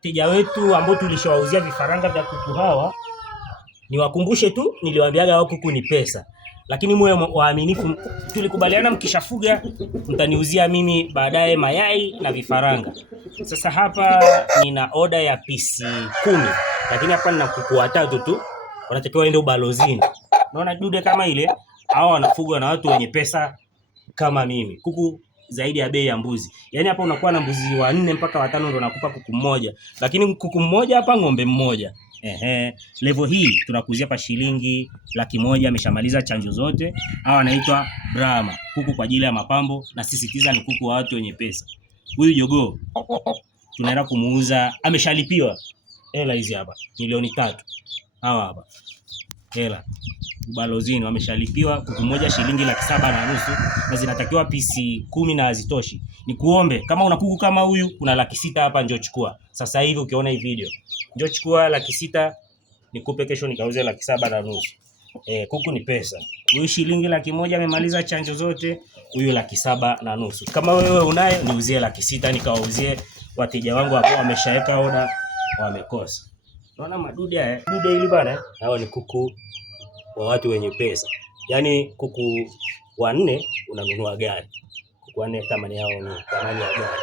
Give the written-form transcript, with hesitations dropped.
wateja wetu ambao tulishawauzia vifaranga vya kuku hawa, niwakumbushe tu, niliwaambiaga hao kuku ni pesa. Lakini mwe waaminifu, tulikubaliana mkishafuga mtaniuzia mimi baadaye mayai na vifaranga. Sasa hapa nina oda ya pisi 10, lakini hapa nina kuku 3 tu, wanatakiwa waende ubalozini. Unaona dude kama ile, hao wanafugwa na watu wenye pesa kama mimi. Kuku zaidi ya bei ya mbuzi. Yaani hapa unakuwa na mbuzi 4 mpaka 5 ndio nakupa kuku mmoja. Lakini kuku mmoja hapa ng'ombe mmoja. Level hii tunakuzia pa shilingi 100,000, ameshamaliza chanjo zote. Hawa wanaitwa Brahma, kuku kwa ajili ya mapambo, na sisitiza ni kuku wa watu wenye pesa. Huyu jogoo tunaenda kumuuza, ameshalipiwa. Hela hizi hapa milioni 3. Hawa hapa. Hela. Ubalozini wameshalipiwa kuku moja shilingi 750,000 na zinatakiwa pisi 10 na hazitoshi. Nikuombe kama una kuku kama huyu, kuna 600,000 hapa, njoo chukua. Sasa hivi ukiona hii video, njoo chukua 600,000 nikupe, kesho nikauze 750,000. Kuku ni pesa. Huyu shilingi 100,000 amemaliza chanjo zote, huyu 750,000. Kama wewe unaye, niuzie 600,000 nikawauzie wateja wangu ambao wameshaweka oda wamekosa. Unaona madude haya? Dude hili bana, hao ni kuku wa watu wenye pesa. Yaani kuku 4 unanunua gari. Kuku 4 thamani yao ni thamani ya gari.